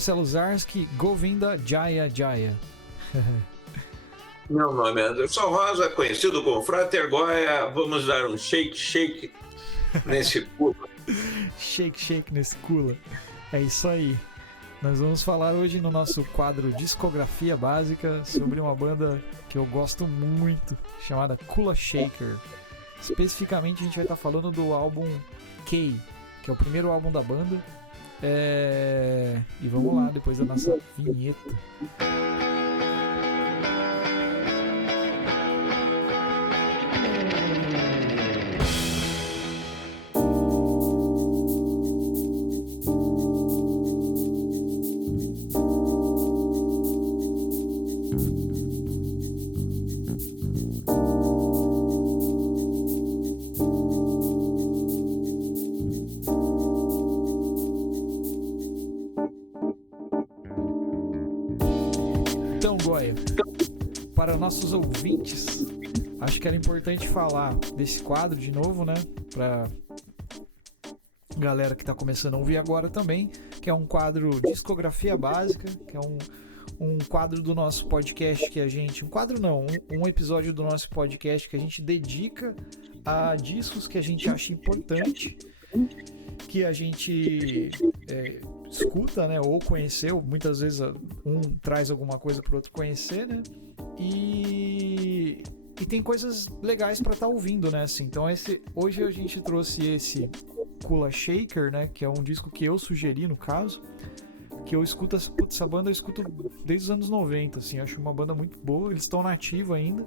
Marcelo Zarski, Govinda Jaya Jaya. Meu nome é Anderson Rosa, conhecido como Frater Goya. Vamos dar um shake nesse pula. Shake nesse cula. É isso aí. Nós vamos falar hoje no nosso quadro Discografia Básica sobre uma banda que eu gosto muito, chamada Kula Shaker. Especificamente a gente vai estar falando do álbum K, que é o primeiro álbum da banda. E vamos lá, depois da nossa vinheta. Então, Goya, para nossos ouvintes, acho que era importante falar desse quadro de novo, né? Para galera que está começando a ouvir agora também, que é um quadro Discografia Básica, que é um quadro do nosso podcast que a gente... um episódio do nosso podcast que a gente dedica a discos que a gente acha importante, que a gente escuta, né, ou conheceu. Muitas vezes um traz alguma coisa para o outro conhecer, né, e tem coisas legais para estar ouvindo, né, assim. Então hoje a gente trouxe esse Kula Shaker, né, que é um disco que eu sugeri, no caso, que eu escuto. Essa banda eu escuto desde os anos 90, assim, acho uma banda muito boa, eles estão na ativa ainda.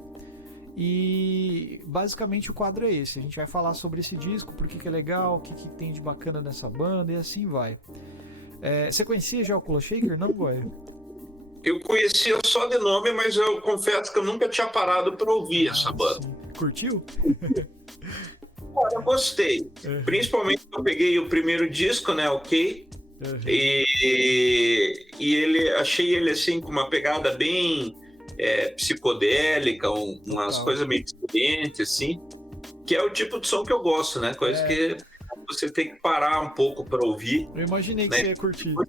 E basicamente o quadro é esse. A gente vai falar sobre esse disco, por que é legal, o que tem de bacana nessa banda, e assim vai. Você conhecia já o Kula Shaker, não, Goya? Eu conhecia só de nome, mas eu confesso que eu nunca tinha parado para ouvir essa banda. Sim. Curtiu? Eu gostei. Principalmente eu peguei o primeiro disco, né, ok? E achei ele assim com uma pegada bem psicodélica, umas coisas meio diferentes, assim, que é o tipo de som que eu gosto, né? Coisa que você tem que parar um pouco para ouvir. Eu imaginei que você ia curtir. Não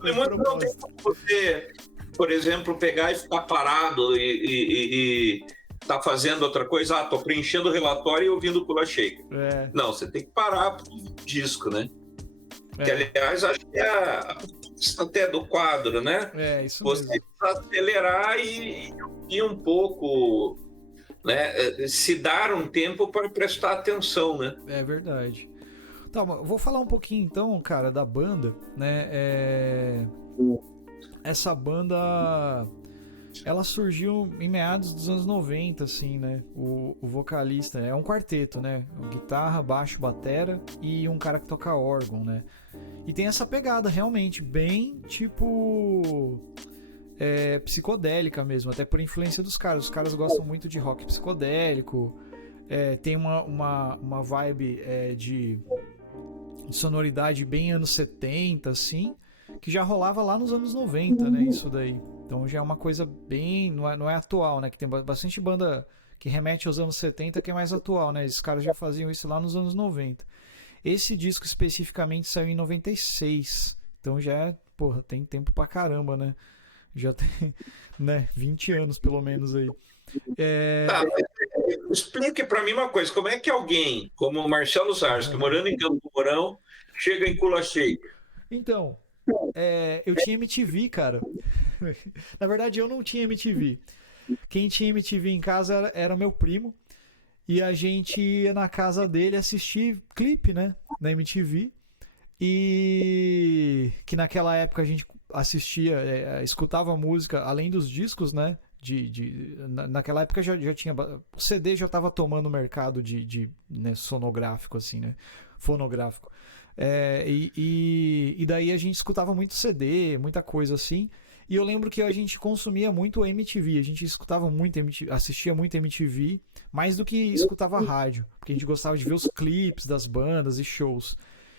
tem como você, por exemplo, pegar e ficar parado e tá fazendo outra coisa. Tô preenchendo o relatório e ouvindo o Kula Shaker. Não, você tem que parar pro disco, né? Que, aliás, acho que é até do quadro, né? Isso você mesmo. precisa acelerar e um pouco, né? Se dar um tempo para prestar atenção, né? É verdade. Tá, vou falar um pouquinho então, cara, da banda, né? Essa banda, ela surgiu em meados dos anos 90, assim, né? O vocalista é um quarteto, né? Guitarra, baixo, batera e um cara que toca órgão, né? E tem essa pegada realmente bem tipo psicodélica mesmo, até por influência dos caras. Os caras gostam muito de rock psicodélico, tem uma vibe de sonoridade bem anos 70, assim, que já rolava lá nos anos 90, né? Isso daí. Então já é uma coisa bem... Não é atual, né? Que tem bastante banda que remete aos anos 70 que é mais atual, né? Esses caras já faziam isso lá nos anos 90. Esse disco especificamente saiu em 96. Então já tem tempo pra caramba, né? Já tem, né, 20 anos pelo menos aí. Tá, explique pra mim uma coisa. Como é que alguém como o Marcelo Zarski, morando em Campo Mourão, chega em Kula Shaker? Então, eu tinha MTV, cara. Na verdade, eu não tinha MTV. Quem tinha MTV em casa era meu primo. E a gente ia na casa dele assistir clipe, né? Na MTV. E que naquela época a gente assistia, escutava música, além dos discos, né? Naquela época já tinha... O CD já estava tomando o mercado né, sonográfico, assim, né? Fonográfico. E daí a gente escutava muito CD, muita coisa assim. E eu lembro que a gente consumia muito MTV, a gente escutava muito MTV, assistia muito MTV, mais do que escutava rádio, porque a gente gostava de ver os clipes das bandas e shows.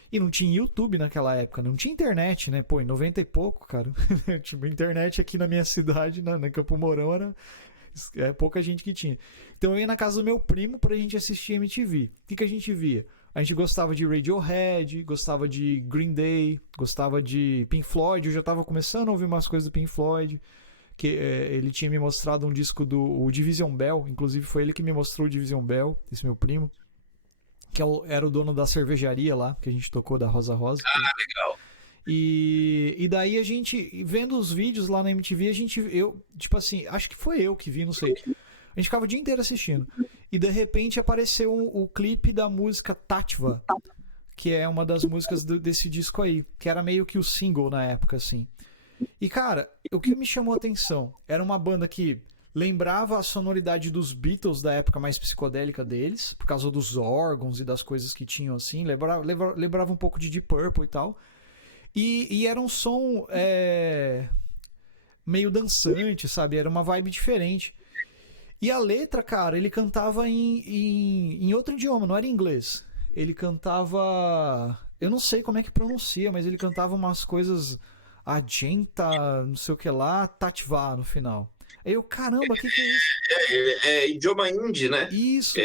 E não tinha YouTube naquela época, não tinha internet, né? Pô, em 90 e pouco, cara. Tipo, internet aqui na minha cidade, na Campo Mourão, era pouca gente que tinha. Então eu ia na casa do meu primo pra gente assistir MTV. O que a gente via? A gente gostava de Radiohead, gostava de Green Day, gostava de Pink Floyd. Eu já tava começando a ouvir umas coisas do Pink Floyd. Que ele tinha me mostrado um disco do Division Bell. Inclusive foi ele que me mostrou o Division Bell, esse meu primo. Que era o dono da cervejaria lá, que a gente tocou, da Rosa Rosa. Ah, legal. E daí a gente, vendo os vídeos lá na MTV, tipo assim, acho que foi eu que vi, não sei. A gente ficava o dia inteiro assistindo. E de repente apareceu o clipe da música Tatva, que é uma das músicas desse disco aí, que era meio que o single na época, assim. E cara, o que me chamou a atenção era uma banda que lembrava a sonoridade dos Beatles da época mais psicodélica deles, por causa dos órgãos e das coisas que tinham, assim. Lembrava um pouco de Deep Purple e tal. E era um som meio dançante, sabe? Era uma vibe diferente. E a letra, cara, ele cantava em outro idioma, não era em inglês. Ele cantava... Eu não sei como é que pronuncia, mas ele cantava umas coisas... Agenta, não sei o que lá, Tatva no final. Aí eu, caramba, o que é isso? É idioma hindi, né? Isso.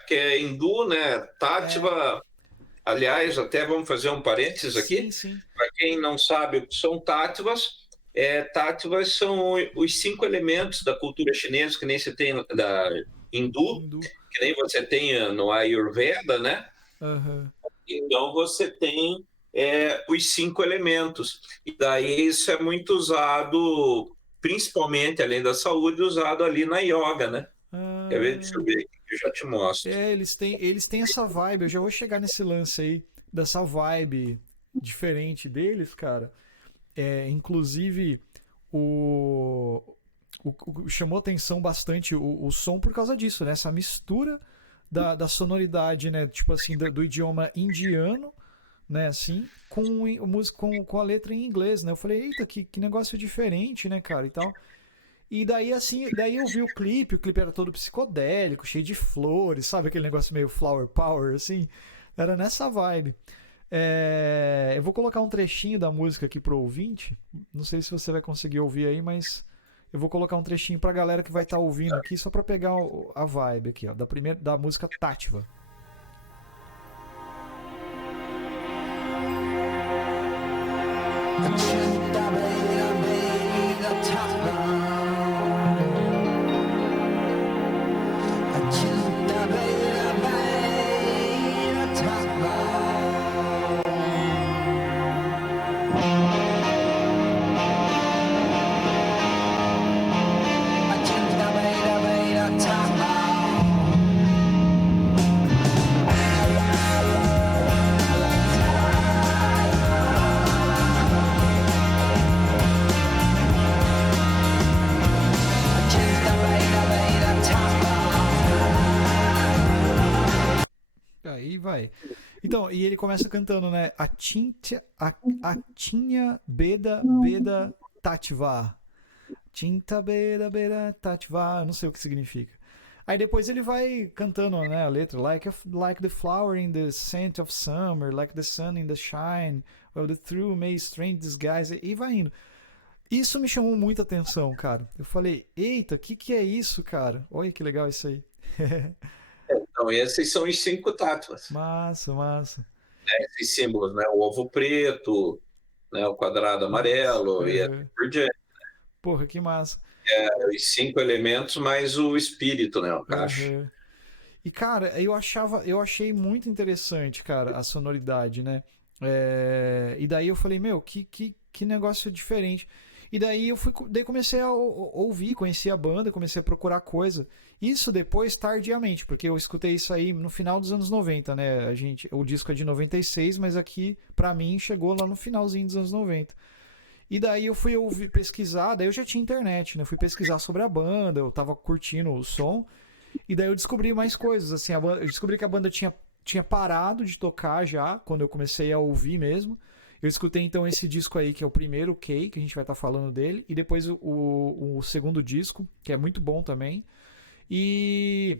Porque é hindu, né? Tatva... Aliás, até vamos fazer um parênteses aqui. Sim. Para quem não sabe o que são tátivas, tátivas são os 5 elementos da cultura chinesa, que nem você tem da hindu, que nem você tem no Ayurveda, né? Uhum. Então você tem os 5 elementos. E daí isso é muito usado, principalmente, além da saúde, usado ali na yoga, né? Quer ver? Deixa eu ver aqui, que eu já te mostro. Eles têm essa vibe, eu já vou chegar nesse lance aí, dessa vibe diferente deles, cara. Inclusive, chamou atenção bastante o som por causa disso, né? Essa mistura da sonoridade, né? Tipo assim, do idioma indiano, né? Assim, com a letra em inglês, né? Eu falei, eita, que negócio diferente, né, cara? E tal. E daí, assim, eu vi o clipe era todo psicodélico, cheio de flores, sabe? Aquele negócio meio flower power, assim. Era nessa vibe. Eu vou colocar um trechinho da música aqui pro ouvinte. Não sei se você vai conseguir ouvir aí, mas eu vou colocar um trechinho pra galera que vai estar ouvindo aqui, só pra pegar a vibe aqui, ó, da música Tatva. Aí vai. Então, e ele começa cantando, né? Atinha Beda Tatva. Tinta Beda Tatva. Não sei o que significa. Aí depois ele vai cantando, né, a letra. Like the flower in the scent of summer, like the sun in the shine, well the true may strange disguise. E vai indo. Isso me chamou muita atenção, cara. Eu falei, eita, que é isso, cara? Olha que legal isso aí. Então, esses são os 5 tátuas. Massa. Esses símbolos, né? O ovo preto, né? O quadrado amarelo e assim por diante. Porra, que massa. Os 5 elementos mais o espírito, né? O cacho. E, cara, eu achei muito interessante, cara, a sonoridade, né? E daí eu falei, meu, que negócio diferente. E daí daí comecei a ouvir, conheci a banda, comecei a procurar coisa. Isso depois, tardiamente, porque eu escutei isso aí no final dos anos 90, né? O disco é de 96, mas aqui, pra mim, chegou lá no finalzinho dos anos 90. E daí eu fui pesquisar, daí eu já tinha internet, né? Eu fui pesquisar sobre a banda, eu tava curtindo o som. E daí eu descobri mais coisas, assim. Eu descobri que a banda tinha parado de tocar já, quando eu comecei a ouvir mesmo. Eu escutei então esse disco aí, que é o primeiro, K, que a gente vai estar falando dele. E depois o segundo disco, que é muito bom também. E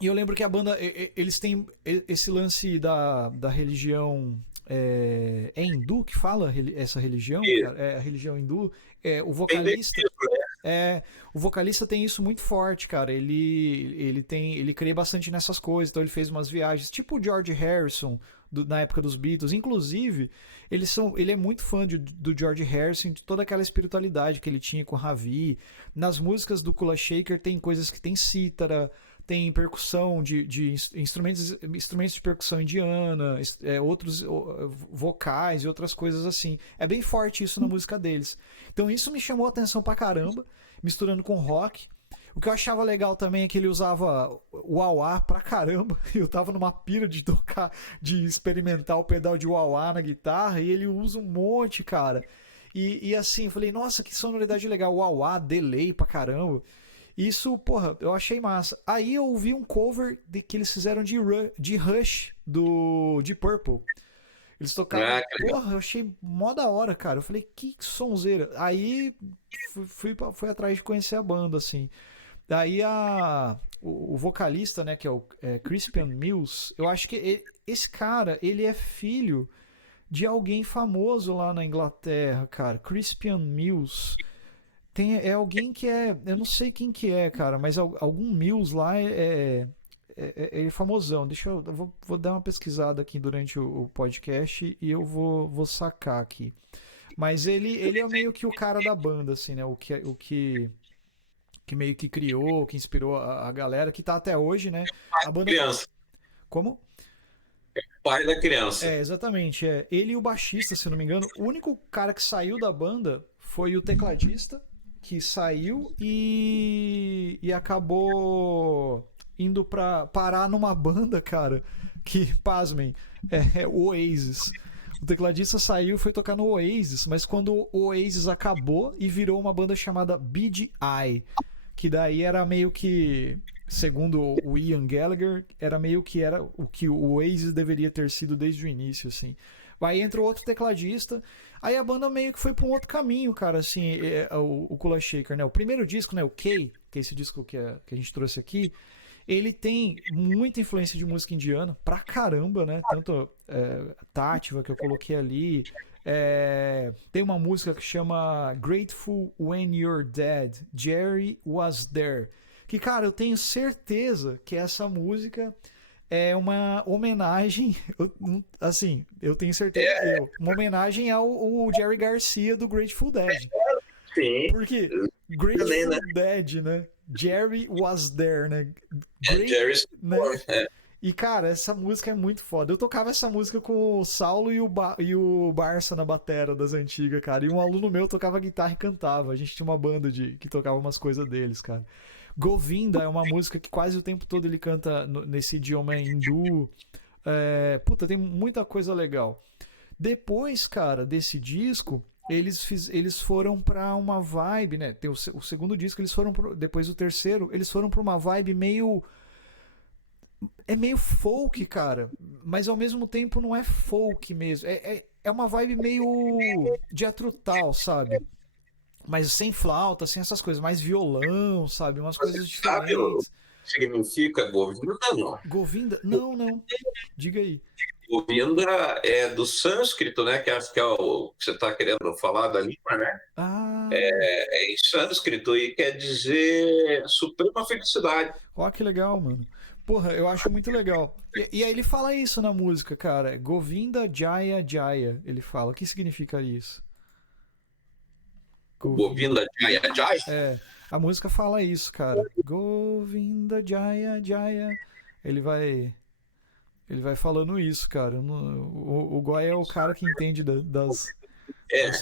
eu lembro que a banda, eles têm esse lance da religião... É hindu que fala essa religião? É a religião hindu. O vocalista... O vocalista tem isso muito forte, cara. Ele crê bastante nessas coisas, então ele fez umas viagens, tipo o George Harrison, na época dos Beatles. Inclusive, ele é muito fã do George Harrison, de toda aquela espiritualidade que ele tinha com o Ravi. Nas músicas do Kula Shaker tem coisas que tem cítara, tem percussão de instrumentos de percussão indiana, outros vocais e outras coisas assim. É bem forte isso na música deles. Então isso me chamou a atenção pra caramba, misturando com rock. O que eu achava legal também é que ele usava o wah-wah pra caramba. Eu tava numa pira de tocar, de experimentar o pedal de wah-wah na guitarra, e ele usa um monte, cara. E assim, eu falei, nossa, que sonoridade legal, wah-wah, delay pra caramba. Isso, porra, eu achei massa. Aí eu ouvi um cover que eles fizeram de Rush, de Purple. Eles tocaram, porra, eu achei mó da hora, cara. Eu falei, que sonzeira. Aí fui atrás de conhecer a banda, assim. Daí o vocalista, né, que é o Crispian Mills, eu acho que esse cara, ele é filho de alguém famoso lá na Inglaterra, cara. Crispian Mills. É alguém que eu não sei quem que é, cara, mas algum Mills lá é famosão. Eu vou dar uma pesquisada aqui durante o podcast e eu vou sacar aqui. Mas ele é meio que o cara da banda, assim, né? O que meio que criou, que inspirou a galera, que tá até hoje, né? A banda... Criança. Como? Pai da criança. Exatamente. Ele e o baixista, se não me engano. O único cara que saiu da banda foi o tecladista, que saiu e acabou indo pra parar numa banda, cara, que, pasmem, é o Oasis. O tecladista saiu e foi tocar no Oasis, mas quando o Oasis acabou e virou uma banda chamada BGI, que daí era meio que, segundo o Ian Gallagher, era o que o Oasis deveria ter sido desde o início, assim. Aí entrou outro tecladista, aí a banda meio que foi pra um outro caminho, cara, assim, o Kula Shaker, né? O primeiro disco, né, o K, que é esse disco que a gente trouxe aqui, ele tem muita influência de música indiana, pra caramba, né? Tanto Tátiva, que eu coloquei ali, tem uma música que chama Grateful When You're Dead, Jerry Was There, que, cara, eu tenho certeza que essa música... é uma homenagem, assim, eu tenho certeza, uma homenagem ao Jerry Garcia do Grateful Dead. Sim. Porque Grateful Dead, né? Jerry Was There, né? Né? E, cara, essa música é muito foda. Eu tocava essa música com o Saulo e o Barça na batera das antigas, cara. E um aluno meu tocava guitarra e cantava. A gente tinha uma banda que tocava umas coisas deles, cara. Govinda é uma música que quase o tempo todo ele canta nesse idioma hindu. Puta, tem muita coisa legal. Depois, cara, desse disco, eles foram pra uma vibe, né? Tem o segundo disco, depois do terceiro, eles foram pra uma vibe meio... É meio folk, cara, mas ao mesmo tempo não é folk mesmo. É uma vibe meio Jethro Tull, sabe? Mas sem flauta, sem essas coisas, mais violão, sabe? Umas coisas diferentes. Sabe o que significa Govinda? Não. Govinda? Não. Diga aí. Govinda é do sânscrito, né? Que acho que é o que você está querendo falar da língua, né? É em sânscrito e quer dizer suprema felicidade. Ó, que legal, mano. Porra, eu acho muito legal. E aí ele fala isso na música, cara. Govinda Jaya Jaya, ele fala. O que significa isso? Govinda Jaya Jaya? A música fala isso, cara. Govinda Jaya Jaya. Ele vai falando isso, cara. O Goya é o cara que entende das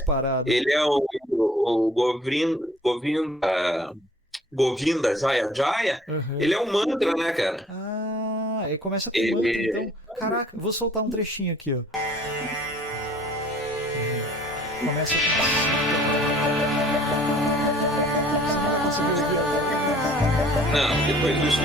paradas. Ele é o Govinda Jaya Jaya. Uhum. Ele é um mantra, né, cara? Aí começa com mantra, então. Caraca, vou soltar um trechinho aqui, ó. Começa com... Você não vai conseguir ouvir agora. Não, depois disso.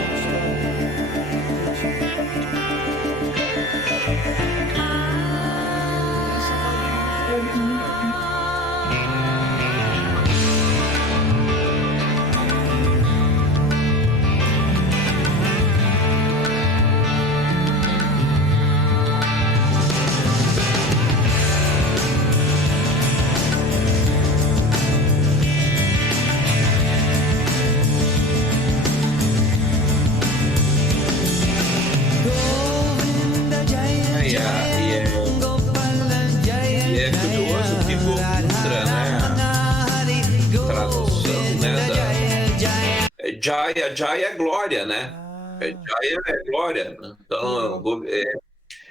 Jaya é glória, né? Ah, Jaya é glória, né? Então,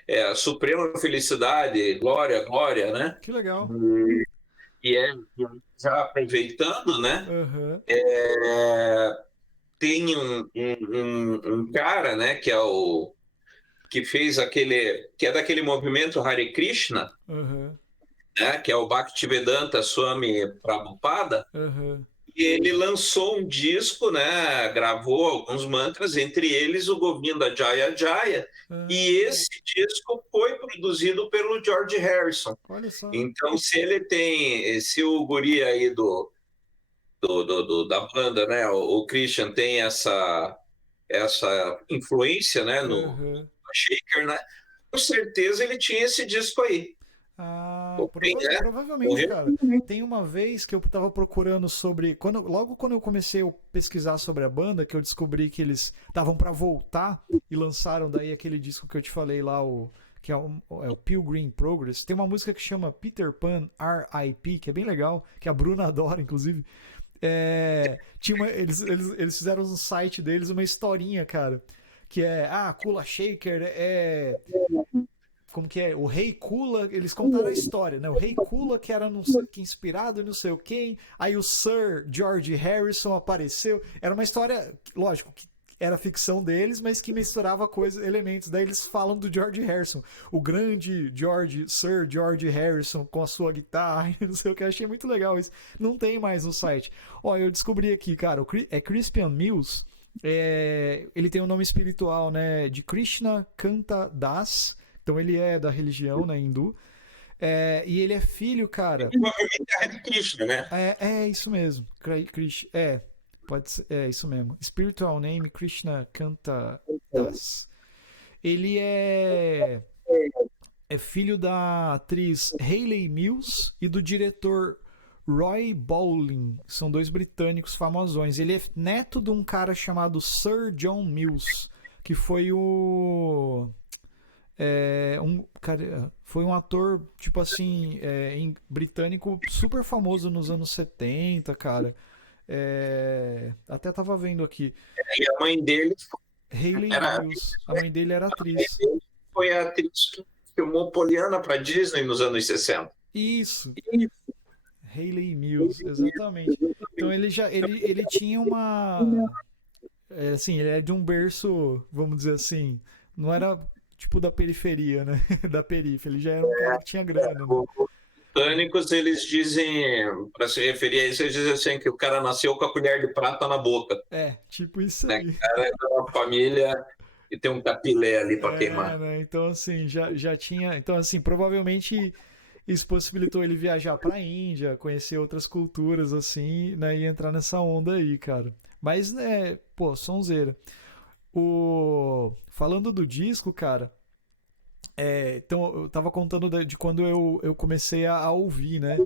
é a suprema felicidade, glória, glória, né? que legal. E já aproveitando, né? Aham, Tem um cara, né? Que é o que fez aquele, que é daquele movimento Hare Krishna, aham, né? Que é o Bhaktivedanta Swami Prabhupada. aham. E ele lançou um disco, né? Gravou alguns mantras, entre eles o Govinda Jaya Jaya. E Ah, esse disco foi produzido pelo George Harrison. olha só. Então, se o guri aí da banda, né? O Christian tem essa influência, né? No Aham. Shaker, né? Com certeza ele tinha esse disco aí. Ah, Bem, né? provavelmente, Morreu. cara. Tem uma vez que eu tava procurando sobre. Logo quando eu comecei a pesquisar sobre a banda, que eu descobri que eles estavam pra voltar e lançaram daí aquele disco que eu te falei lá, que é o Pilgrim Progress. Tem uma música que chama Peter Pan R.I.P., que é bem legal, que a Bruna adora, inclusive. Eles fizeram no site deles uma historinha, cara. Que é, Kula Shaker como que é? O Rei Kula, eles contaram a história, né? O Rei Kula, que era que inspirado em não sei o quem, aí o Sir George Harrison apareceu. Era uma história, lógico, que era ficção deles, mas que misturava elementos. Daí eles falam do George Harrison, o grande Sir George Harrison com a sua guitarra, não sei o que. Eu achei muito legal isso. Não tem mais no site. Ó, eu descobri aqui, cara, é Crispian Mills. Ele tem um nome espiritual, né? De Krishna Kanta Das. Então ele é da religião, né, hindu. E ele é filho, cara. Provavelmente é Hare Krishna, né? Isso mesmo. Pode ser, isso mesmo. Spiritual name Krishna Kanta Das. Ele é filho da atriz Hayley Mills e do diretor Roy Bowling. São dois britânicos famosões. Ele é neto de um cara chamado Sir John Mills, que foi foi um ator, tipo assim, britânico super famoso nos anos 70, cara. Até tava vendo aqui. E a mãe dele Hayley era, Mills. A mãe dele era atriz. foi a atriz que filmou Poliana para Disney nos anos 60. Isso. Hayley Mills, exatamente. Então ele tinha uma. Assim, ele é de um berço, vamos dizer assim, não era tipo da periferia, né? Da periferia. Ele já era um cara que tinha grana, né? Britânicos, eles dizem, para se referir a isso, eles dizem assim, que o cara nasceu com a colher de prata na boca. Tipo isso Né? aí. O cara é de uma família e tem um capilé ali para queimar. Né? Então, assim, já tinha. Então, assim, provavelmente isso possibilitou ele viajar pra Índia, conhecer outras culturas, assim, né? E entrar nessa onda aí, cara. Mas, né, pô, sonzeira. Falando do disco, cara. Então, eu tava contando de quando eu comecei a ouvir, né?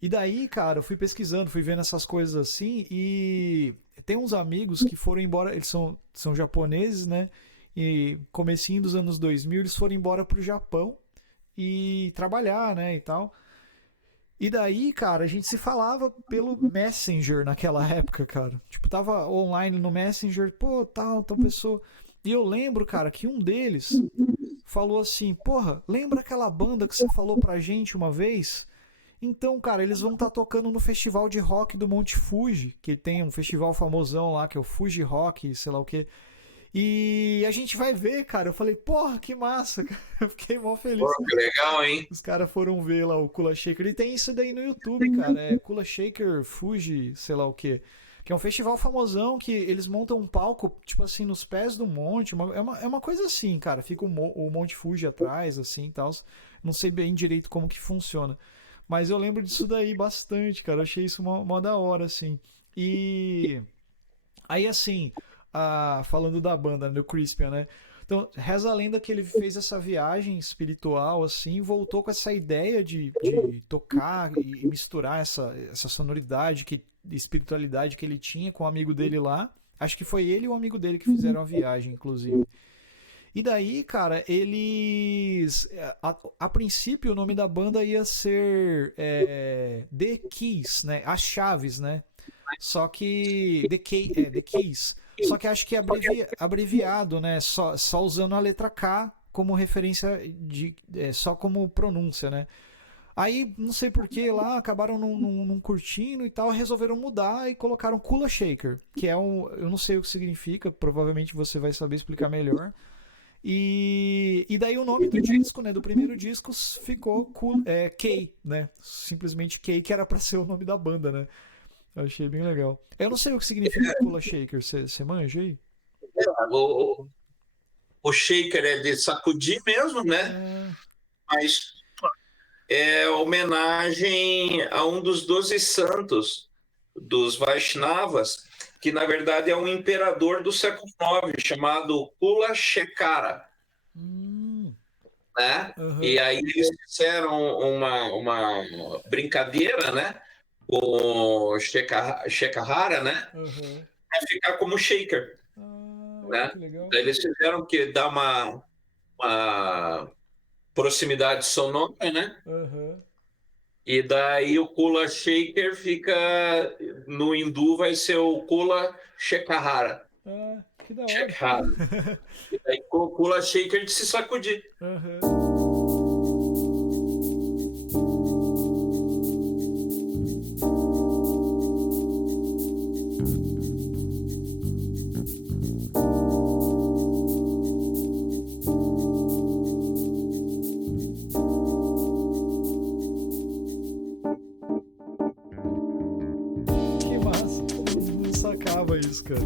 E daí, cara, eu fui pesquisando, fui vendo essas coisas assim. E tem uns amigos que foram embora. Eles são japoneses, né? E comecinho dos anos 2000, eles foram embora pro Japão e trabalhar, né? E tal. E daí, cara, a gente se falava pelo Messenger naquela época, cara. Tipo, tava online no Messenger, pô, tal pessoa. E eu lembro, cara, que um deles falou assim: porra, lembra aquela banda que você falou pra gente uma vez? Então, cara, eles vão estar tocando no festival de rock do Monte Fuji, que tem um festival famosão lá, que é o Fuji Rock, sei lá o quê. E a gente vai ver, cara. Eu falei, porra, que massa, cara. Eu fiquei mó feliz. Pô, que legal, hein? Os caras foram ver lá o Kula Shaker. E tem isso daí no YouTube, cara. É Kula Shaker Fuji, sei lá o quê. Que é um festival famosão que eles montam um palco, tipo assim, nos pés do monte. É uma coisa assim, cara. Fica o Monte Fuji atrás, assim e tal. Não sei bem direito como que funciona. Mas eu lembro disso daí bastante, cara. Eu achei isso mó da hora, assim. E aí, assim, falando da banda, né, do Crispian, né? Então, reza a lenda que ele fez essa viagem espiritual, assim, e voltou com essa ideia de tocar e misturar essa sonoridade, espiritualidade que ele tinha com o amigo dele lá. Acho que foi ele e o amigo dele que fizeram a viagem, inclusive. E daí, cara, eles. A princípio, o nome da banda ia ser The Keys, né? As Chaves, né? Só que The Keys. Só que acho que é abreviado, né? Só usando a letra K como referência só como pronúncia, né? Aí, não sei porquê, lá acabaram não curtindo e tal, resolveram mudar e colocaram Kula Shaker, que é eu não sei o que significa, provavelmente você vai saber explicar melhor. E daí o nome do disco, né, do primeiro disco ficou K, né? Simplesmente K, que era pra ser o nome da banda, né? Eu achei bem legal. Eu não sei o que significa Kula Shaker, você manja aí? O shaker é de sacudir mesmo, né? Mas é homenagem a um dos 12 santos dos Vaishnavas, que na verdade é um imperador do século IX, chamado Kula Shekara. Né? E aí eles fizeram uma brincadeira, né? Com Shekahara, né? Pra ficar como shaker. Né? Daí eles fizeram que dá uma proximidade sonora, né? E daí o Kula Shaker fica no hindu, vai ser o Kula Shekahara. Que da hora. Shekahara. E daí o Kula Shaker de se sacudir. Isso, cara.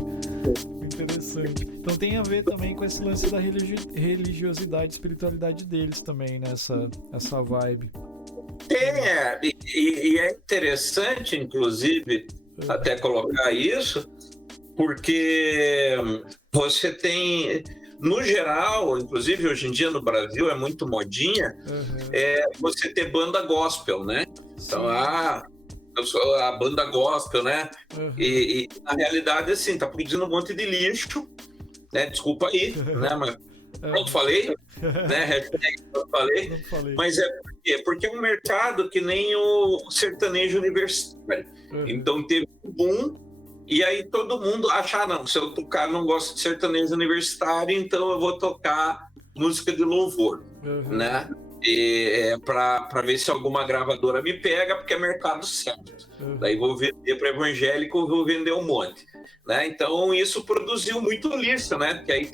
Interessante. Então tem a ver também com esse lance da religiosidade, espiritualidade deles também, né? Essa vibe. E é interessante, inclusive, até colocar isso, porque você tem, no geral, inclusive hoje em dia no Brasil é muito modinha, você ter banda gospel, né? Então, eu sou a banda gospel, né? E na realidade, assim, tá produzindo um monte de lixo, né? Desculpa aí, né? Mas pronto, falei, né? Hashtag pronto, falei. Mas porque é um mercado que nem o sertanejo universitário. Então teve um boom, e aí todo mundo acha, não, se eu tocar, não gosto de sertanejo universitário, então eu vou tocar música de louvor, né? Para ver se alguma gravadora me pega, porque é mercado certo. Daí vou vender para evangélico, vou vender um monte, né? Então isso produziu muito lixo, né? Porque aí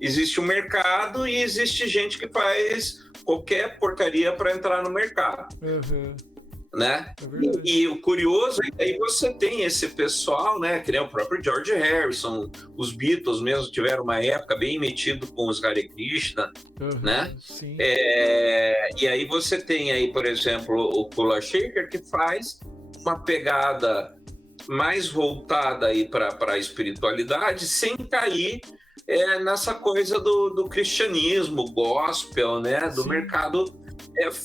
existe um mercado e existe gente que faz qualquer porcaria para entrar no mercado, né? E o curioso é que aí você tem esse pessoal, né? Que nem o próprio George Harrison, os Beatles mesmo tiveram uma época bem metido com os Hare Krishna, né? E aí você tem aí, por exemplo, o Kula Shaker, que faz uma pegada mais voltada aí para a espiritualidade, sem cair nessa coisa do cristianismo, gospel, né? Do mercado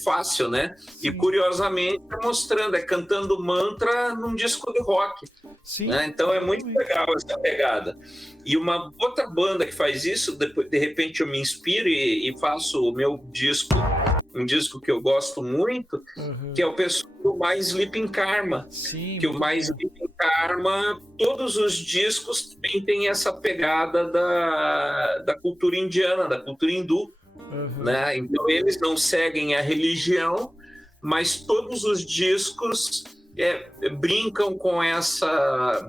fácil, né? E curiosamente mostrando, cantando mantra num disco de rock. Né? Então é muito legal essa pegada. E uma outra banda que faz isso, de repente eu me inspiro e faço o meu disco, um disco que eu gosto muito, que é o pessoal do My Sleeping Karma. Que o My Sleeping Karma, todos os discos também tem essa pegada da cultura indiana, da cultura hindu. Né? Então eles não seguem a religião, mas todos os discos brincam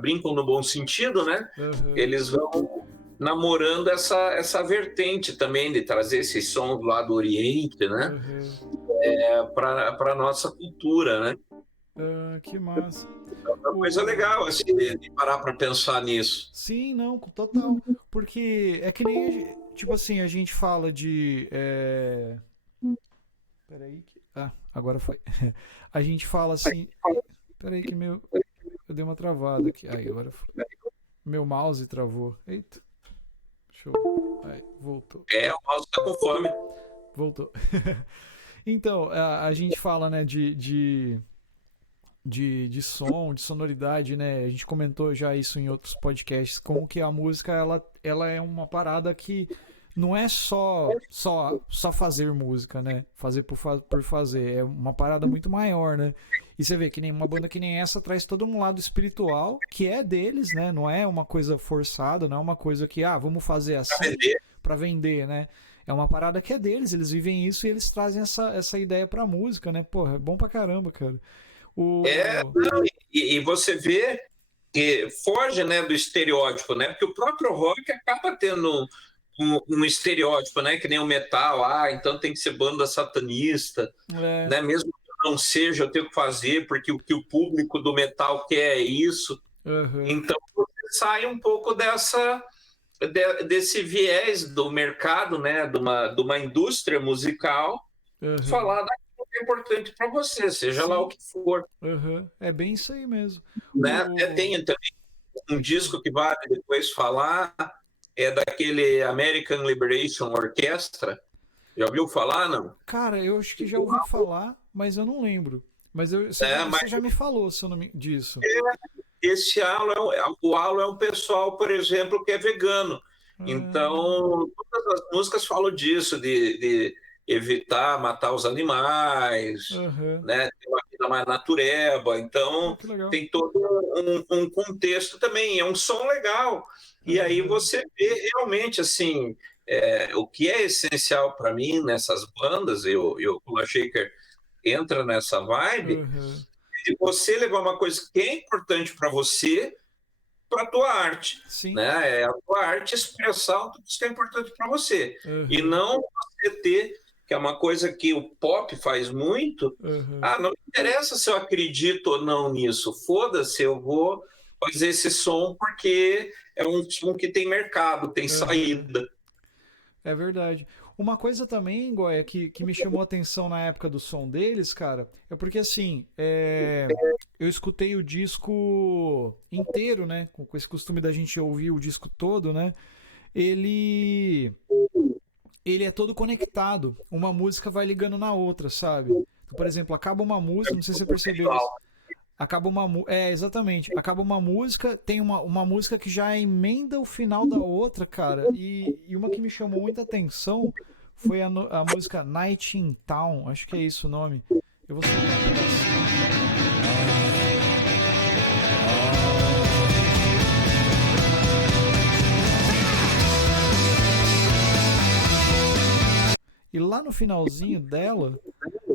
brincam no bom sentido, né? Eles vão namorando essa vertente também de trazer esses sons lá do Oriente, né? Para a nossa cultura, né? Que massa. É uma coisa legal, assim, de parar para pensar nisso. Sim, não, total. Porque é que nem, tipo assim, a gente fala de... Peraí que... agora foi. A gente fala assim... Peraí que eu dei uma travada aqui. Aí, agora foi. Meu mouse travou. Eita. Deixa eu... Aí, voltou. O mouse tá com fome. Voltou. Então, a gente fala, né, de som, de sonoridade, né? A gente comentou já isso em outros podcasts, como que a música, ela é uma parada que não é só fazer música, né? Fazer por fazer. É uma parada muito maior, né? E você vê que nem uma banda que nem essa traz todo um lado espiritual que é deles, né? Não é uma coisa forçada, não é uma coisa que, vamos fazer assim pra vender, né? É uma parada que é deles, eles vivem isso e eles trazem essa ideia pra música, né? Porra, é bom pra caramba, cara. E você vê que foge, né, do estereótipo, né? Porque o próprio rock acaba tendo um estereótipo, né? Que nem o metal, então tem que ser banda satanista, né? Mesmo que não seja, eu tenho que fazer porque o que o público do metal quer é isso. Uhum. Então você sai um pouco desse viés do mercado, né? De uma indústria musical, falar daquilo que é importante para você, seja lá o que for. É bem isso aí mesmo. Né? Até tem também um disco que vale depois falar, é daquele American Liberation Orchestra. Já ouviu falar, não? Cara, eu acho que já ouvi falar, mas eu não lembro. Mas você já me falou disso. Esse o Alo é um pessoal, por exemplo, que é vegano. Então, todas as músicas falam disso, de evitar matar os animais, né? Ter uma vida mais natureba. Então, tem todo um contexto também. É um som legal. E aí você vê realmente, assim, o que é essencial para mim nessas bandas, e o Kula Shaker entra nessa vibe, de você levar uma coisa que é importante para você para a tua arte. Sim. Né? É a tua arte expressar tudo isso que é importante para você. E não você ter, que é uma coisa que o pop faz muito, não interessa se eu acredito ou não nisso, foda-se, eu vou fazer esse som porque é um som que tem mercado, tem saída. É verdade. Uma coisa também, Goya, que me chamou a atenção na época do som deles, cara, é porque assim, eu escutei o disco inteiro, né? Com esse costume da gente ouvir o disco todo, né? Ele é todo conectado. Uma música vai ligando na outra, sabe? Então, por exemplo, acaba uma música, não sei se você percebeu isso. Exatamente. Acaba uma música, tem uma música que já emenda o final da outra, cara. E uma que me chamou muita atenção foi a música Night in Town, acho que é isso o nome. Eu vou soltar um pedacinho. E lá no finalzinho dela,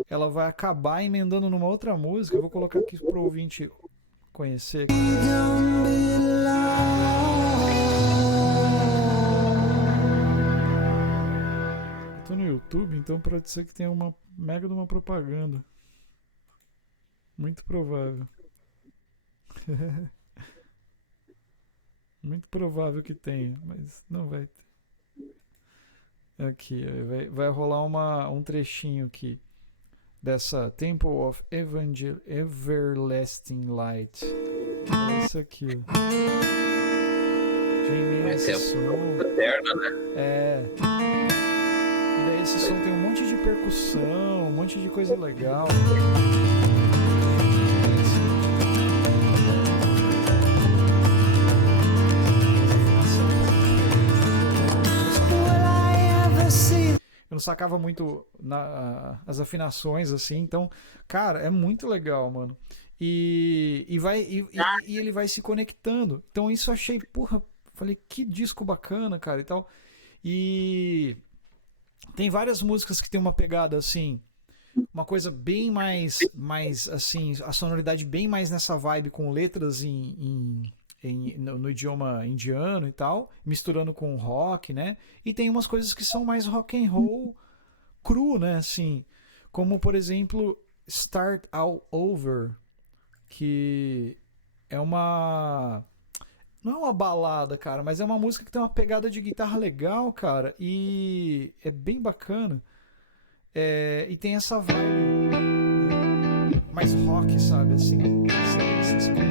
ela vai acabar emendando numa outra música. Eu vou colocar aqui pro ouvinte conhecer. Eu tô no YouTube, então pode ser que tenha uma mega de uma propaganda. Muito provável. Muito provável que tenha, mas não vai ter. Aqui, vai rolar um trechinho aqui dessa Temple of Everlasting Light. É isso aqui. Esse é a eterna, né? E daí esse som tem um monte de percussão, um monte de coisa legal. Eu não sacava muito as afinações, assim, então, cara, é muito legal, mano. E ele vai se conectando. Então isso eu achei, falei, que disco bacana, cara, e tal. E tem várias músicas que tem uma pegada, assim, uma coisa bem mais assim, a sonoridade bem mais nessa vibe, com letras no idioma indiano e tal, misturando com rock, né? E tem umas coisas que são mais rock and roll cru, né? Assim, como por exemplo Start All Over, que é não é uma balada, cara, mas é uma música que tem uma pegada de guitarra legal, cara, e é bem bacana. E tem essa vibe mais rock, sabe? Assim, você escuta.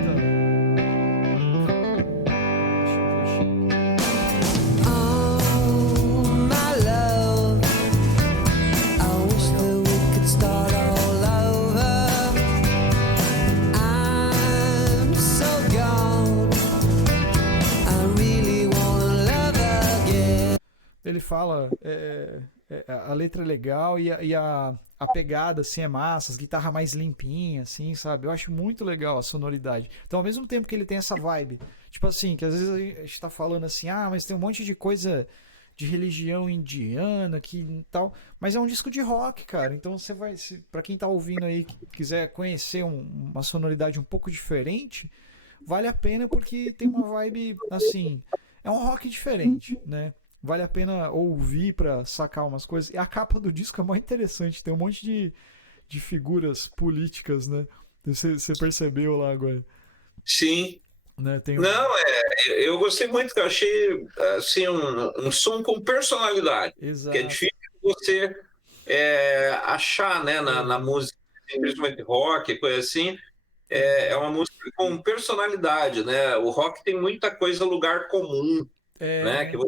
Ele fala, a letra é legal e a pegada, assim, é massa, as guitarras mais limpinhas, assim, sabe? Eu acho muito legal a sonoridade. Então, ao mesmo tempo que ele tem essa vibe, tipo assim, que às vezes a gente tá falando assim, mas tem um monte de coisa de religião indiana que tal, mas é um disco de rock, cara. Então você vai, pra quem tá ouvindo aí, que quiser conhecer uma sonoridade um pouco diferente, vale a pena porque tem uma vibe, assim, é um rock diferente, né? Vale a pena ouvir pra sacar umas coisas. E a capa do disco é muito interessante. Tem um monte de figuras políticas, né? Você percebeu lá agora? Sim. Né? Não, eu gostei muito, que eu achei assim, um som com personalidade. Exato. Que é difícil você achar, né, na música, principalmente rock, coisa assim. É uma música com personalidade, né? O rock tem muita coisa, lugar comum, né? Que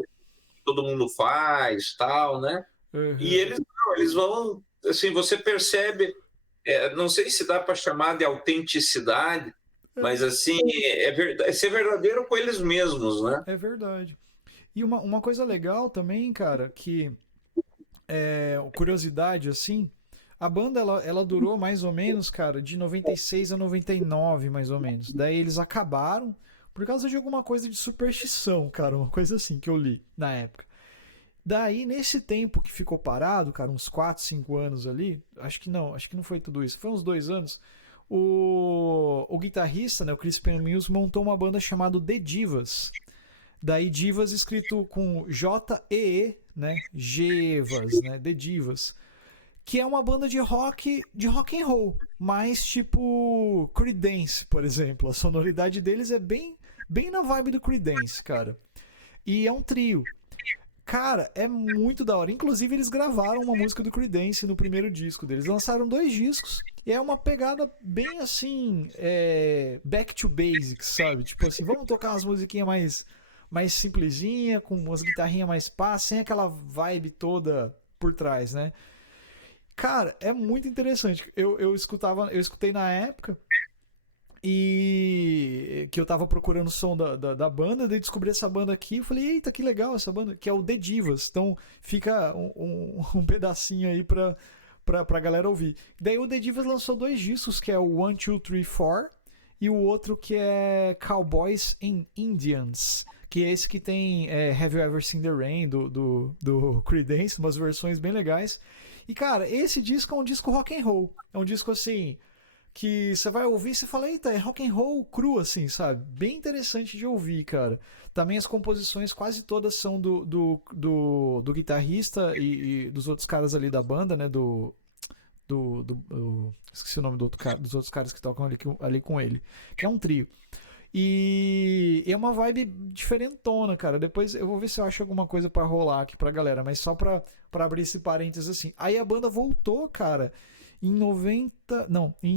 todo mundo faz, tal, né? Uhum. E eles vão, assim, você percebe, não sei se dá para chamar de autenticidade, mas assim, é ser verdadeiro com eles mesmos, né? É verdade. E uma coisa legal também, cara, que curiosidade, assim, a banda ela durou mais ou menos, cara, de 96 a 99, mais ou menos. Daí eles acabaram por causa de alguma coisa de superstição, cara, uma coisa assim que eu li na época. Daí, nesse tempo que ficou parado, cara, uns 4, 5 anos ali, acho que não foi tudo isso, foi uns 2 anos, o guitarrista, né, o Chris Mills, montou uma banda chamada The Divas. Daí Divas escrito com J-E-E, né, Gevas, né, The Divas, que é uma banda de rock and roll, mais tipo Creedence, por exemplo. A sonoridade deles é bem na vibe do Creedence, cara. E é um trio. Cara, é muito da hora. Inclusive, eles gravaram uma música do Creedence no primeiro disco deles. Lançaram 2 discos. E é uma pegada bem assim, back to basics, sabe? Tipo assim, vamos tocar umas musiquinhas mais simplesinha, com umas guitarrinhas mais pá, sem aquela vibe toda por trás, né? Cara, é muito interessante. Eu escutei na época e que eu tava procurando o som da banda, daí descobri essa banda aqui e falei, eita, que legal essa banda, que é o The Divas. Então fica um pedacinho aí pra galera ouvir. Daí o The Divas lançou 2 discos, que é o 1, 2, 3, 4 e o outro que é Cowboys and Indians, que é esse que tem Have You Ever Seen the Rain do Creedence, umas versões bem legais. E cara, esse disco é um disco rock and roll, é um disco assim que você vai ouvir e você fala, eita, é rock and roll cru, assim, sabe? Bem interessante de ouvir, cara. Também as composições quase todas são do guitarrista e dos outros caras ali da banda, né? Esqueci o nome dos outros caras que tocam ali com ele, que é um trio. E é uma vibe diferentona, cara. Depois eu vou ver se eu acho alguma coisa pra rolar aqui pra galera, mas só pra abrir esse parênteses assim. Aí a banda voltou, cara, em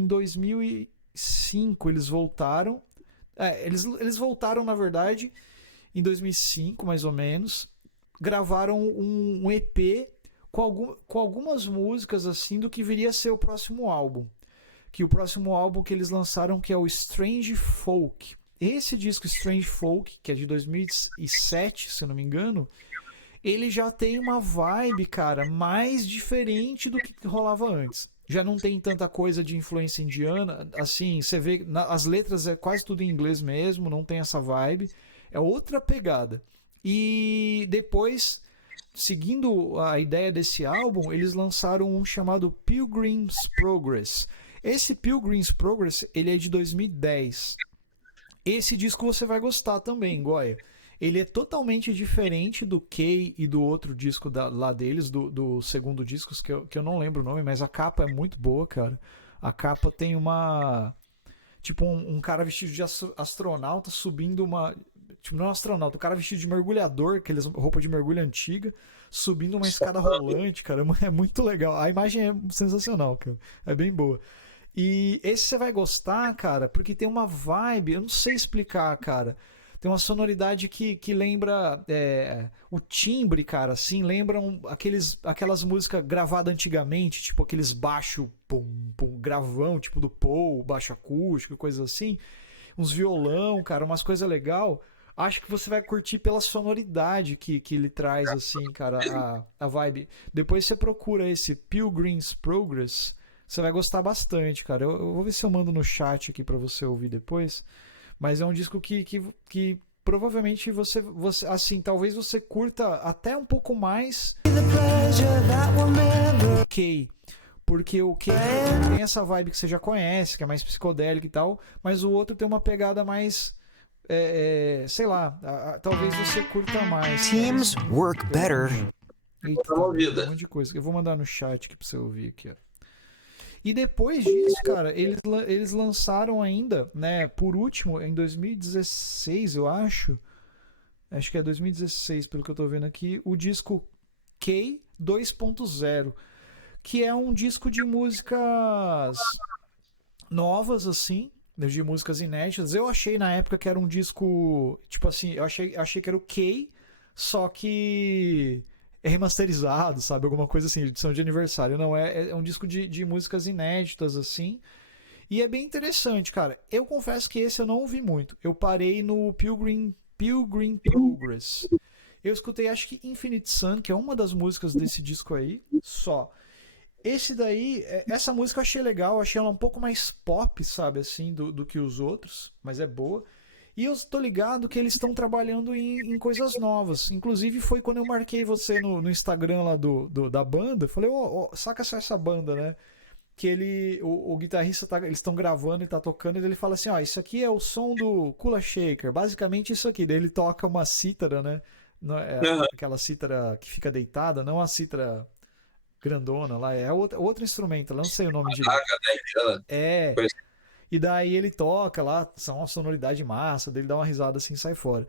2005 eles voltaram. Eles voltaram, na verdade, em 2005, mais ou menos. Gravaram um EP com algumas músicas, assim, do que viria a ser o próximo álbum. Que o próximo álbum que eles lançaram, que é o Strange Folk. Esse disco Strange Folk, que é de 2007, se eu não me engano, ele já tem uma vibe, cara, mais diferente do que rolava antes. Já não tem tanta coisa de influência indiana, assim, você vê, as letras é quase tudo em inglês mesmo, não tem essa vibe, é outra pegada. E depois, seguindo a ideia desse álbum, eles lançaram um chamado Pilgrim's Progress. Esse Pilgrim's Progress, ele é de 2010. Esse disco você vai gostar também, Goya. Ele é totalmente diferente do Kay e do outro disco lá deles, do segundo disco, que eu não lembro o nome, mas a capa é muito boa, cara. A capa tem uma... Tipo, um cara vestido de astronauta subindo uma... Tipo, não astronauta, o cara vestido de mergulhador, aqueles roupa de mergulho antiga, subindo uma escada rolante, cara. É muito legal. A imagem é sensacional, cara. É bem boa. E esse você vai gostar, cara, porque tem uma vibe, eu não sei explicar, cara. Tem uma sonoridade que lembra o timbre, cara, assim, lembram aquelas músicas gravadas antigamente, tipo aqueles baixo gravão, tipo do Paul, baixo acústico, coisas assim. Uns violão, cara, umas coisas legal. acho que você vai curtir pela sonoridade que ele traz, assim, cara, a vibe. Depois você procura esse Pilgrim's Progress, você vai gostar bastante, cara. Eu vou ver se eu mando no chat aqui pra você ouvir depois. Mas é um disco que provavelmente você, assim, talvez você curta até um pouco mais ok. Porque o Kay tem essa vibe que você já conhece, que é mais psicodélica e tal, mas o outro tem uma pegada mais, sei lá, talvez você curta mais. Teams work better. Eita, tá um monte de coisa. Eu vou mandar no chat aqui pra você ouvir aqui, ó. E depois disso, cara, eles lançaram ainda, né, por último, em 2016, eu acho que é 2016, pelo que eu tô vendo aqui, o disco K 2.0, que é um disco de músicas novas, assim, de músicas inéditas. Eu achei na época que era um disco, tipo assim, eu achei que era o K, só que é remasterizado, sabe? Alguma coisa assim, edição de aniversário. Não, é um disco de músicas inéditas, assim. E é bem interessante, cara. Eu confesso que esse eu não ouvi muito. Eu parei no Pilgrim Progress. Eu escutei, acho que Infinite Sun, que é uma das músicas desse disco aí, só. Esse daí, essa música eu achei legal, eu achei ela um pouco mais pop, sabe, assim, do que os outros, mas é boa. E eu tô ligado que eles estão trabalhando em coisas novas. Inclusive foi quando eu marquei você no Instagram lá da banda, falei, saca só essa banda, né? Que o guitarrista, eles estão gravando e tá tocando, e ele fala assim, isso aqui é o som do Kula Shaker, basicamente isso aqui. Daí ele toca uma cítara, né? Aquela cítara que fica deitada, não a cítara grandona lá, é outro instrumento, não sei o nome direito. E daí ele toca lá, são uma sonoridade massa, dele dá uma risada assim e sai fora.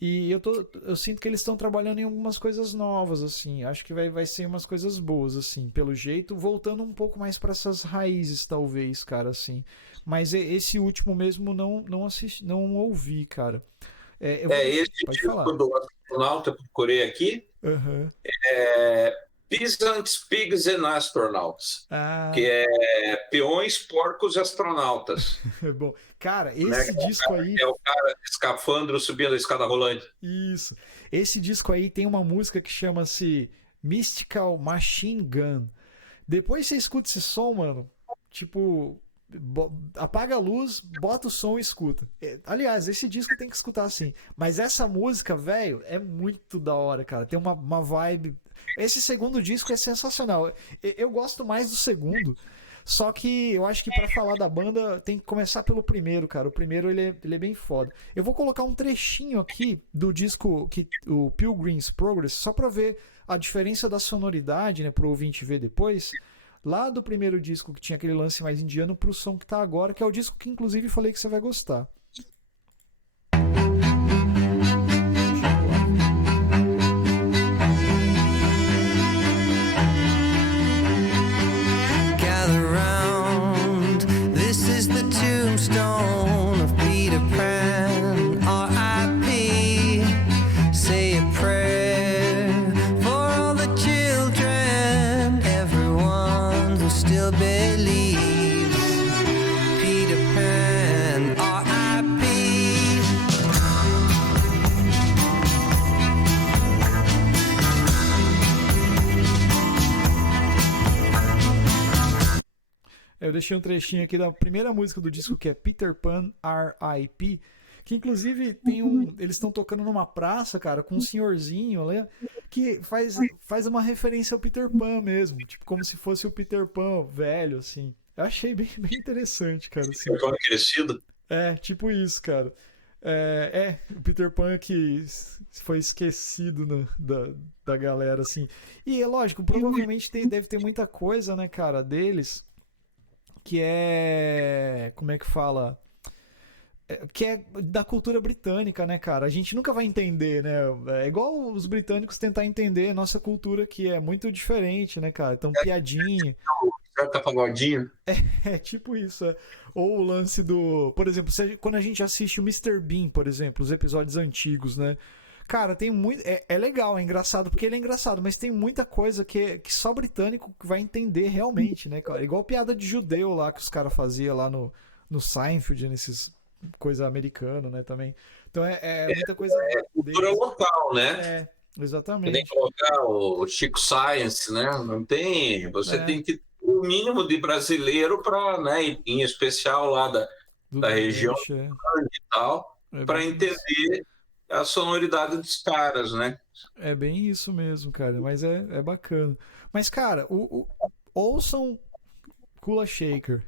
E eu sinto que eles estão trabalhando em algumas coisas novas, assim, acho que vai ser umas coisas boas, assim, pelo jeito, voltando um pouco mais para essas raízes, talvez, cara, assim. Mas esse último mesmo não assisti, não ouvi, cara. Esse disco do astronauta, procurei aqui, Peasants, Pigs and Astronauts, que é peões, porcos e astronautas. Bom, cara, esse disco aí... É o cara de escafandro subindo a escada rolante. Isso. Esse disco aí tem uma música que chama-se Mystical Machine Gun. Depois você escuta esse som, mano, tipo... apaga a luz, bota o som e escuta. Aliás, esse disco tem que escutar assim. Mas essa música, velho, é muito da hora, cara. Tem uma vibe... Esse segundo disco é sensacional. Eu gosto mais do segundo. Só que eu acho que pra falar da banda tem que começar pelo primeiro, cara. O primeiro ele é bem foda. Eu vou colocar um trechinho aqui do disco, o Pilgrim's Progress, só pra ver a diferença da sonoridade, né? Pro ouvinte ver depois. Lá do primeiro disco que tinha aquele lance mais indiano pro som que tá agora, que é o disco que inclusive falei que você vai gostar. Gather round, this is the tombstone of Peter Pan, R.I.P. Say a prayer for all the children, everyone who still believes. Peter Pan, R.I.P. Eu deixei um trechinho aqui da primeira música do disco, que é Peter Pan R.I.P., que inclusive eles estão tocando numa praça, cara, com um senhorzinho, né, que faz uma referência ao Peter Pan mesmo, tipo como se fosse o Peter Pan velho, assim. Eu achei bem interessante, cara. Assim. Peter Pan crescido? Tipo isso, cara. O Peter Pan que foi esquecido da galera, assim. E é lógico, provavelmente deve ter muita coisa, né, cara, deles, que é... como é que fala? Que é da cultura britânica, né, cara? A gente nunca vai entender, né? É igual os britânicos tentar entender a nossa cultura, que é muito diferente, né, cara? Então, piadinha. Tá pagodinho. Tipo isso. Ou o lance do... Por exemplo, quando a gente assiste o Mr. Bean, por exemplo, os episódios antigos, né? Cara, tem muito... É legal, é engraçado, porque ele é engraçado, mas tem muita coisa que só britânico vai entender realmente, né, cara? Igual piada de judeu lá que os caras faziam lá no Seinfeld, nesses... coisa americana, né, também. Então muita coisa. Cultura local, né? Exatamente. Tem que colocar o Chico Science, né? Não tem. Você tem que ter o mínimo de brasileiro para, né? Em especial lá da região e tal, para entender a sonoridade dos caras, né? É bem isso mesmo, cara. Mas é bacana. Mas, cara, ouçam Kula Shaker.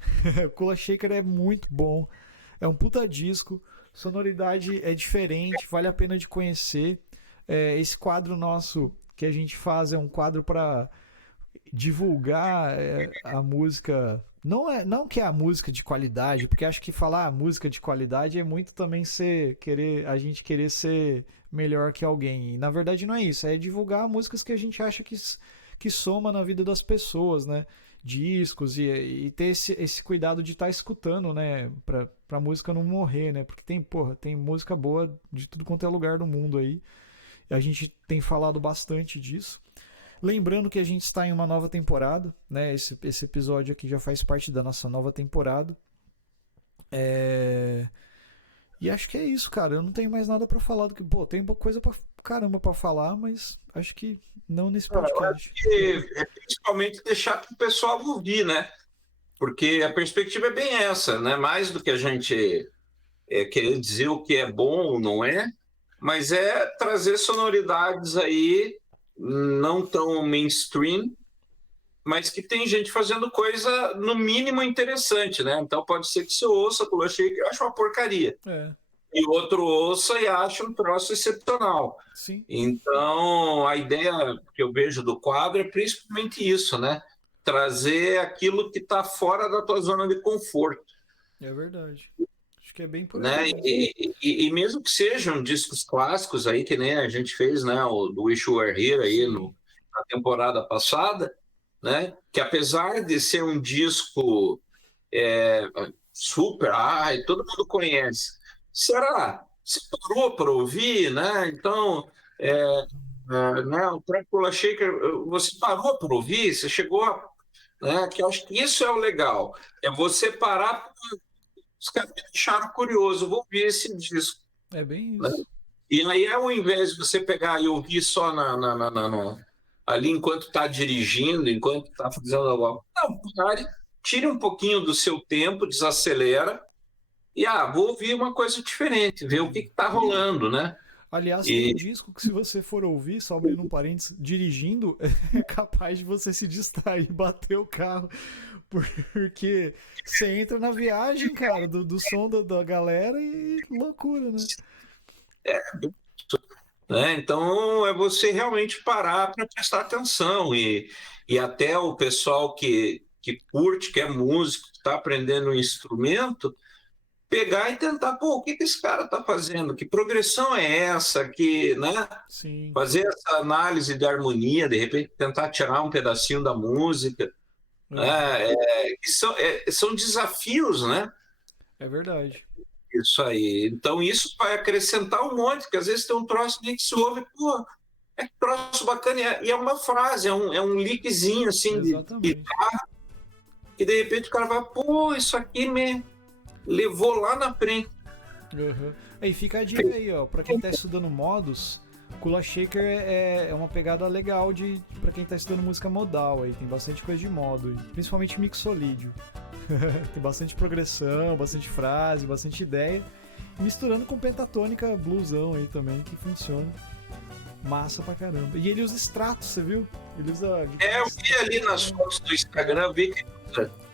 Kula Shaker é muito bom. É um puta disco. Sonoridade é diferente. Vale a pena de conhecer. Esse quadro nosso que a gente faz é um quadro para divulgar a música. Não que é a música de qualidade, porque acho que falar música de qualidade é muito também a gente querer ser melhor que alguém. E na verdade não é isso. É divulgar músicas que a gente acha que soma na vida das pessoas, né? Discos e ter esse cuidado de estar escutando, né? Pra música não morrer, né? Porque tem música boa de tudo quanto é lugar do mundo aí. A gente tem falado bastante disso. Lembrando que a gente está em uma nova temporada, né? Esse episódio aqui já faz parte da nossa nova temporada. E acho que é isso, cara. Eu não tenho mais nada pra falar do que... tem coisa pra caramba pra falar, mas acho que não nesse podcast. É principalmente deixar pro pessoal ouvir, né? Porque a perspectiva é bem essa, né? Mais do que a gente querer dizer o que é bom ou não é, mas é trazer sonoridades aí não tão mainstream, mas que tem gente fazendo coisa no mínimo interessante, né? Então pode ser que você ouça Kula Shaker e ache uma porcaria. E outro ouça e acha um troço excepcional. Sim. Então a ideia que eu vejo do quadro é principalmente isso, né? Trazer aquilo que está fora da tua zona de conforto. É verdade. Acho que é bem por né? aí. E mesmo que sejam discos clássicos aí, que nem a gente fez, né? O do Wish You Were Here aí na temporada passada, né? Que apesar de ser um disco super, todo mundo conhece. Será? Você parou para ouvir, né? Então, né? O Kula Shaker, você parou para ouvir? Você chegou a... Né? Que eu acho que isso é o legal. É você parar... Os caras me deixaram curioso, vou ouvir esse disco. É bem isso. Né? E aí, ao invés de você pegar e ouvir só ali enquanto está dirigindo, enquanto está fazendo algo... Não, pare, tire um pouquinho do seu tempo, desacelera e vou ouvir uma coisa diferente, ver o que está rolando, né? Aliás, tem um disco que, se você for ouvir, só abrindo um parênteses, dirigindo, é capaz de você se distrair, bater o carro, porque você entra na viagem, cara, do som da galera e loucura, né? Então, é você realmente parar para prestar atenção e até o pessoal que curte, que é músico, que está aprendendo um instrumento, pegar e tentar, o que esse cara está fazendo? Que progressão é essa? Né? Sim. Fazer essa análise de harmonia, de repente tentar tirar um pedacinho da música. São desafios, né? É verdade. Isso aí. Então, isso vai acrescentar um monte, porque às vezes tem um troço ali que se ouve, é que troço bacana, e é uma frase, é um lickzinho, assim, de guitarra, e de repente o cara vai, isso aqui me levou lá na frente. Uhum. E fica a dica aí, ó, pra quem tá estudando modos, Kula Shaker é uma pegada legal pra quem tá estudando música modal aí, tem bastante coisa de modo, principalmente mixolídio. Tem bastante progressão, bastante frase, bastante ideia, misturando com pentatônica bluesão aí também, que funciona. Massa pra caramba. E ele usa extratos, você viu? Ele usa... eu vi ali nas fotos do Instagram, vi que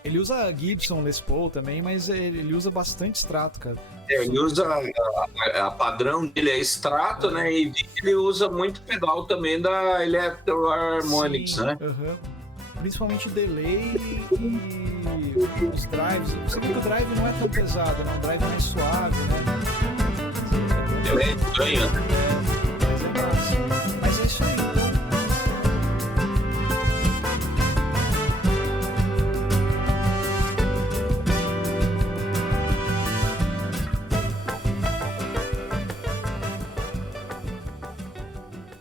ele usa Gibson Les Paul também, mas ele usa bastante extrato, cara. Ele usa a padrão dele é extrato, né? E ele usa muito pedal também da Electro Harmonics, né? Principalmente delay e os drives. Você vê que o drive não é tão pesado, né? O drive é mais suave, né? Delay ganha. Mas é isso aí.